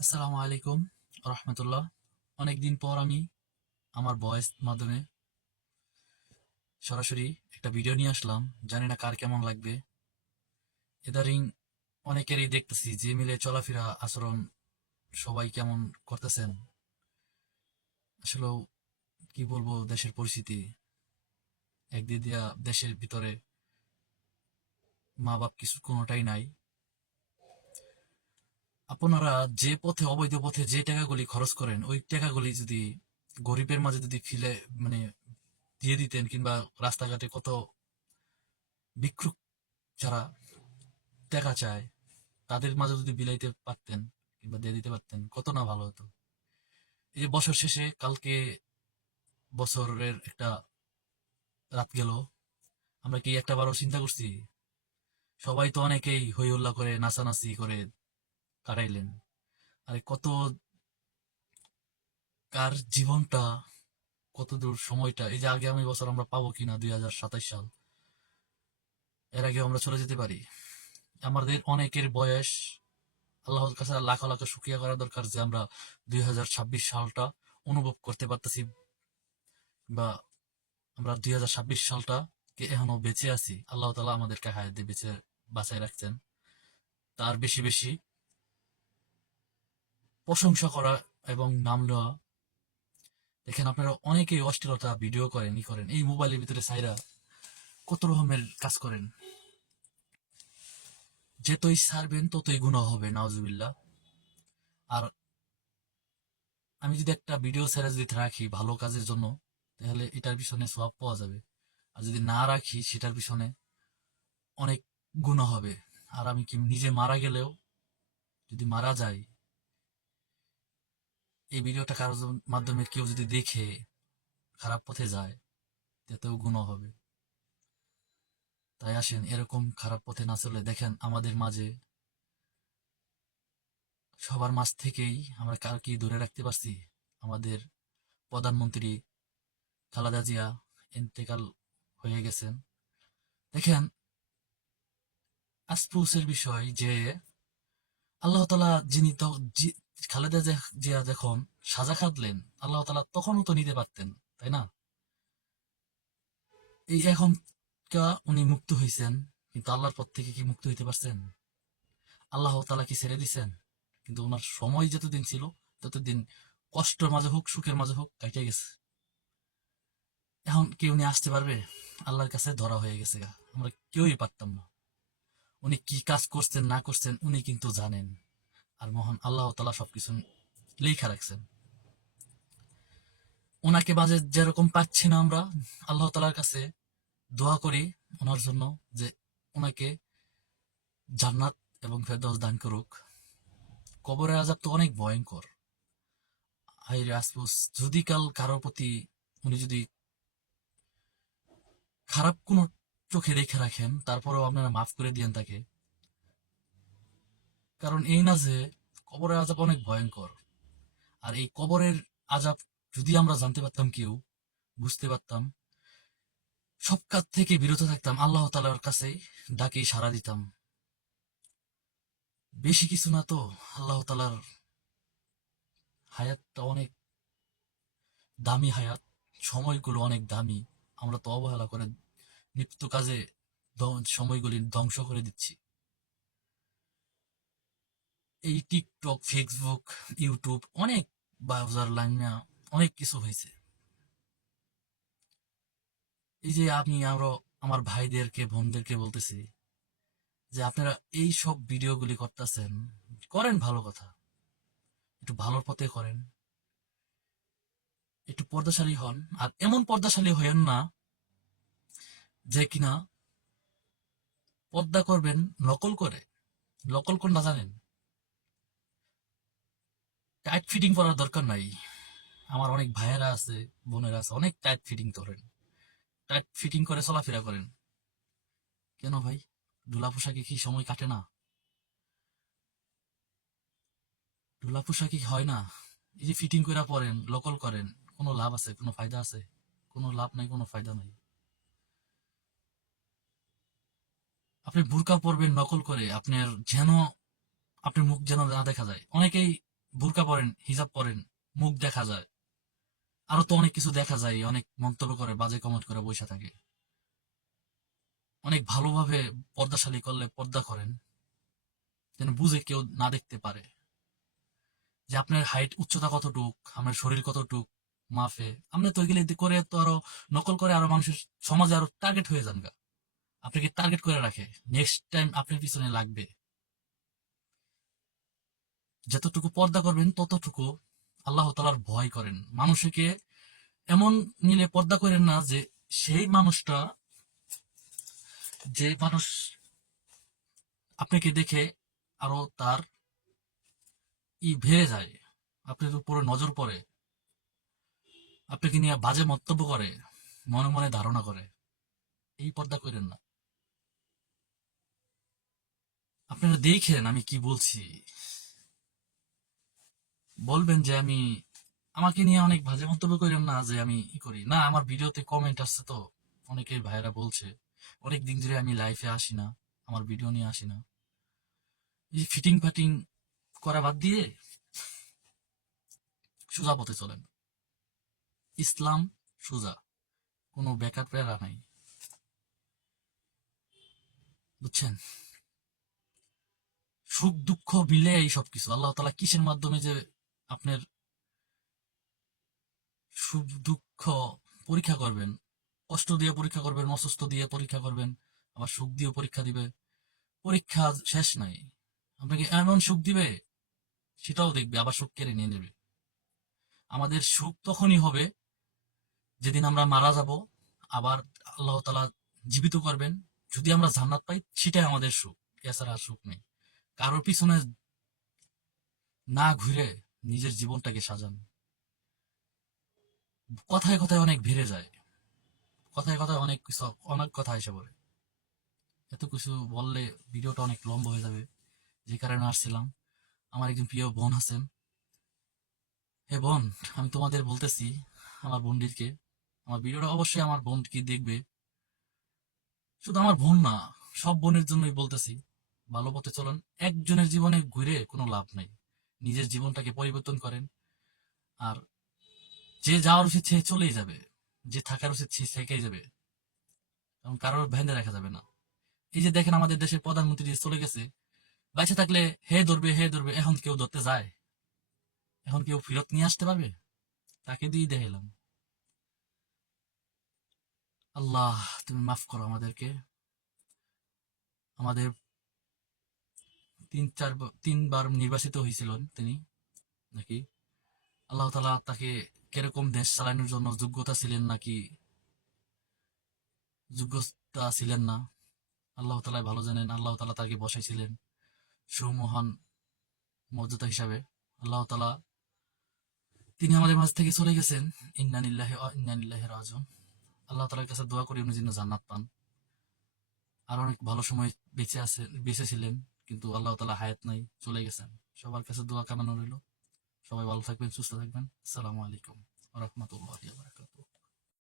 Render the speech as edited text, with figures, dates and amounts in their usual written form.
আসসালামু আলাইকুম রহমতুল্লাহ। অনেকদিন পর আমি আমার ভয়েস মাধ্যমে সরাসরি একটা ভিডিও নিয়ে আসলাম। জানি না কার কেমন লাগবে। ইদারিং অনেকেরই দেখতেছি যে মিলে চলাফেরা আচরণ সবাই কেমন করতেছেন। আসলে কি বলবো, দেশের পরিস্থিতি একদিক দিয়া দেশের ভিতরে মা বাপ কিছু কোনোটাই নাই। আপনারা যে পথে অবৈধ পথে যে টাকাগুলি খরচ করেন ওই টাকাগুলি যদি গরিবের মাঝে যদি ফিলে মানে দিয়ে দিতেন, কিংবা রাস্তাঘাটে কত ভিক্ষুক যারা টাকা চায় তাদের মাঝে যদি বিলাইতে পারতেন কিংবা দিয়ে দিতে পারতেন, কত না ভালো হতো। এই যে বছর শেষে কালকে বছরের একটা রাত গেল, আমরা কি একটা বারও চিন্তা করছি? সবাই তো অনেকেই হই হল্লা করে নাচানাচি করে কাটাইলেন। আরে কত কার জীবনটা, কত দূর সময়টা, এই যে আগামী বছর আমরা পাবো কিনা 2027 সাল, এর আগে আমরা চলে যেতে পারি। আমাদের অনেকের বয়স, আল্লাহর কাছে লাখ লাখ শুকরিয়া করা দরকার যে আমরা 2026 সালটা অনুভব করতে পারতেছি, বা আমরা 2026 সালটা কে এখনো বেঁচে আছি। আল্লাহ তালা আমাদেরকে হায়াত দিয়ে বেঁচে বাঁচায় রাখছেন। তার বেশি বেশি প্রশংসা করা এবং নাম নেওয়া। দেখেন, আপনারা অনেকেই অশ্লীলতা ভিডিও করেন, করেন এই মোবাইলের ভিতরে সাইরা কত রকমের কাজ করেন। যতই ছাড়বেন ততই গুনাহ হবে, নাউজুবিল্লাহ। আর আমি যদি একটা ভিডিও ছেড়ে যদি রাখি ভালো কাজের জন্য, তাহলে এটার পিছনে সওয়াব পাওয়া যাবে। আর যদি না রাখি সেটার পিছনে অনেক গুনাহ হবে। আর আমি কি নিজে মারা গেলেও, যদি মারা যায়, এই ভিডিওটা কারোর মাধ্যমে কেউ যদি দেখে খারাপ পথে যায়, তাতেও গুনাহ হবে। তাই আসেন এরকম খারাপ পথে না চলে, দেখেন আমাদের মাঝে সবার মাঝ থেকেই আমরা কার কি ধরে রাখতে পারছি। আমাদের প্রধানমন্ত্রী খালেদা জিয়া ইন্তেকাল হয়ে গেছেন। দেখেন, আফসোসের বিষয় যে আল্লাহ তালা যিনি খালেদা জিয়া যখন সাজা খাটলেন, আল্লাহ তালা তখনও তো নিতে পারতেন, তাই না? এই এখন উনি মুক্ত হয়েছেন, কিন্তু আল্লাহর পথ থেকে কি মুক্ত হইতে পারছেন? আল্লাহ তালা কি ছেড়ে দিছেন? কিন্তু ওনার সময় যতদিন ছিল ততদিন কষ্টের মাঝে হোক সুখের মাঝে হোক কাটিয়ে গেছে। এখন কি উনি আসতে পারবে? আল্লাহর কাছে ধরা হয়ে গেছে গা, আমরা কেউই পারতাম না। উনি কি কাজ করছেন না করছেন উনি কিন্তু জানেন। আর মহান আল্লাহ তালা সবকিছু লেখা রাখছেন। ওনাকে বাজে যেরকম পাচ্ছি না আমরা, আল্লাহ তালার কাছে দোয়া করি ওনার জন্য যে ওনাকে জান্নাত এবং ফেরদৌস দান করুক। কবরের আযাব তো অনেক ভয়ঙ্কর। হাইরে আফসোস, যদি কাল কারোর প্রতি উনি যদি খারাপ কোনো চোখে রেখে রাখেন, তারপরেও আপনারা মাফ করে দিয়েন তাকে। কারণ এই না যে কবরের আযাব অনেক ভয়ঙ্কর। আর এই কবরের আযাব যদি আমরা জানতে পারতাম, কেউ বুঝতে পারতাম, সব কাজ থেকে বিরত থাকতাম, আল্লাহ তাআলার কাছে ডাকে সাড়া দিতাম। বেশি কিছু না তো, আল্লাহ তাআলার হায়াতটা অনেক দামি হায়াত, সময়গুলো অনেক দামি। আমরা তো অবহেলা করে নিত্য কাজে সময়গুলি ধ্বংস করে দিচ্ছি। এই টিকটক, ফেসবুক, ইউটিউব, অনেক ব্রাউজার লাইনে অনেক কিছু হয়েছে। এই যে আমি আরো আমার ভাইদেরকে বোনদেরকে বলতেছি যে আপনারা এই সব ভিডিওগুলি করতেছেন, করেন ভালো কথা, একটু ভালোর পথে করেন, একটু পর্দাশালী হন। আর এমন পর্দাশালী হয়েন না যে কিনা পর্দা করবেন নকল করে। নকল কোনটা জানেন? টাইট ফিটিং করার দরকার নাই। আমার অনেক ভাইয়েরা আছে, বোনেরা আছে, অনেক টাইট ফিটিং করেন, টাইট ফিটিং করে চলাফেরা করেন। কেন ভাই? ঢোলা পোশাকে কি সময় কাটে না? ঢোলা পোশাকে হয় না? এই যে ফিটিং করে পরেন, নকল করেন, কোনো লাভ আছে? কোনো ফায়দা আছে? কোনো লাভ নাই, কোনো ফায়দা নাই। আপনি বুরকা পরবেন নকল করে, আপনার যেন আপনার মুখ যেন না দেখা যায়। অনেকেই বুরকা পরেন, হিজাব পরেন, মুখ দেখা যায়, আরো তো অনেক কিছু দেখা যায়, অনেক মন্তব্য করে, বাজে কমেন্ট করে বসে থাকে। অনেক ভালোভাবে পর্দাশালী করলে পর্দা করেন, যেন বুঝে কেউ না দেখতে পারে যে আপনার হাইট উচ্চতা কতটুক, আপনার শরীর কতটুক মাফে। আপনি তো এগুলি করে তো আরো নকল করে আরো মানুষের সমাজে আরো টার্গেট হয়ে যান গা। আপনাকে টার্গেট করে রাখে, নেক্সট টাইম আপনার পিছনে লাগবে। যতটুকু পর্দা করবেন ততটুকু আল্লাহ তাআলার ভয় করেন। মানুষকে এমন মিলে পর্দা করেন না যে সেই মানুষটা, যে মানুষ আপনাকে দেখে আরো তার ভেঙে যায়, আপনার উপরে নজর পড়ে, আপনাকে নিয়ে বাজে মন্তব্য করে, মনে মনে ধারণা করে। এই পর্দা করেন না। আপনারা দেখেন আমি কি বলছি, বলবেন যে আমি, আমাকে নিয়ে অনেক বাজে মন্তব্য করেন না যে আমি করি না। আমার ভিডিওতে কমেন্ট আসছে তো, অনেকেই ভাইয়েরা বলছে অনেক দিন ধরে আমি লাইফে আসি না, আমার ভিডিও নিয়ে আসি না। এই ফিটিং ফাটিং করা বাদ দিয়ে সোজা পথে চলেন। ইসলাম সোজা, কোনো বেকার প্যারা নাই, বুঝছেন? সুখ দুঃখ মিলে এই সব কিছু আল্লাহ তাআলা কিসের মাধ্যমে যে আপনার সুখ দুঃখ পরীক্ষা করবেন, কষ্ট দিয়ে পরীক্ষা করবেন, অসুস্থ দিয়ে পরীক্ষা করবেন, আবার সুখ দিয়ে পরীক্ষা দিবে। পরীক্ষা শেষ নাই। আপনাকে এমন সুখ দিবে, সেটাও দেখবে, আবার সুখ কেড়ে নিয়ে নেবে। আমাদের সুখ তখনই হবে যেদিন আমরা মারা যাব, আবার আল্লাহ তাআলা জীবিত করবেন। যদি আমরা জান্নাত পাই, সেটাই আমাদের সুখ, এছাড়া আর সুখ নেই। কারোর পিছনে না ঘুরে নিজের জীবনটাকে সাজান। কথায় কথায় অনেক বেড়ে যায়, কথায় কথায় অনেক কিছু, অনেক কথা এসে পড়ে। এত কিছু বললে ভিডিওটা অনেক লম্বা হয়ে যাবে, যে কারণে আসছিলাম। আমার একজন প্রিয় বোন আছেন। হে বোন, আমি তোমাদের বলতেছি, আমার বোনটিকে, আমার ভিডিওটা অবশ্যই আমার বোন কি দেখবে। শুধু আমার বোন না, সব বোনের জন্যই বলতেছি, ভালো পথে চলেন। একজনের জীবনে ঘুরে কোনো লাভ নাই, নিজের জীবনটাকে পরিবর্তন করেন। আর যে যাওয়ার উচিত সে চলেই যাবে, যে থাকার উচিত সে থেকেই যাবে, কারণ কারোর ভ্যানে রাখা যাবে না। এই যে দেখেন আমাদের দেশের প্রধানমন্ত্রী যে চলে গেছে, বাইচে থাকলে হে ধরবে হে ধরবে, এখন কেউ ধরতে যায়? এখন কেউ ফিরত নিয়ে আসতে পারবে? তাকে দিয়েই দেখাইলাম। আল্লাহ, তুমি মাফ করো আমাদেরকে। আমাদের তিনবার নির্বাচিত হয়েছিলেন তিনি নাকি, আল্লাহ তাআলা তাকে কিরকম দেশ চালানোর জন্য যোগ্যতা ছিলেন নাকি যোগ্যতা ছিলেন না, আল্লাহ তাআলাই ভালো জানেন। আল্লাহ তাআলা তাকে বসাইছিলেন সুমহান মর্যাদা হিসাবে। আল্লাহ তাআলা, তিনি আমাদের মাঝ থেকে চলে গেছেন। ইন্না লিল্লাহি ওয়া ইন্না ইলাইহি রাজিউন। আল্লাহ তাআলার কাছে দোয়া করি উনি যেন জান্নাত পান। আর অনেক ভালো সময় বেঁচে ছিলেন, কিন্তু আল্লাহ তাআলা হায়াত নাই, চলে গেছেন। সবার কাছে দোয়া কামনা রইল। সবাই ভালো থাকবেন, সুস্থ থাকবেন। আসসালামু আলাইকুম ওয়া রাহমাতুল্লাহি ওয়া বারাকাতুহু।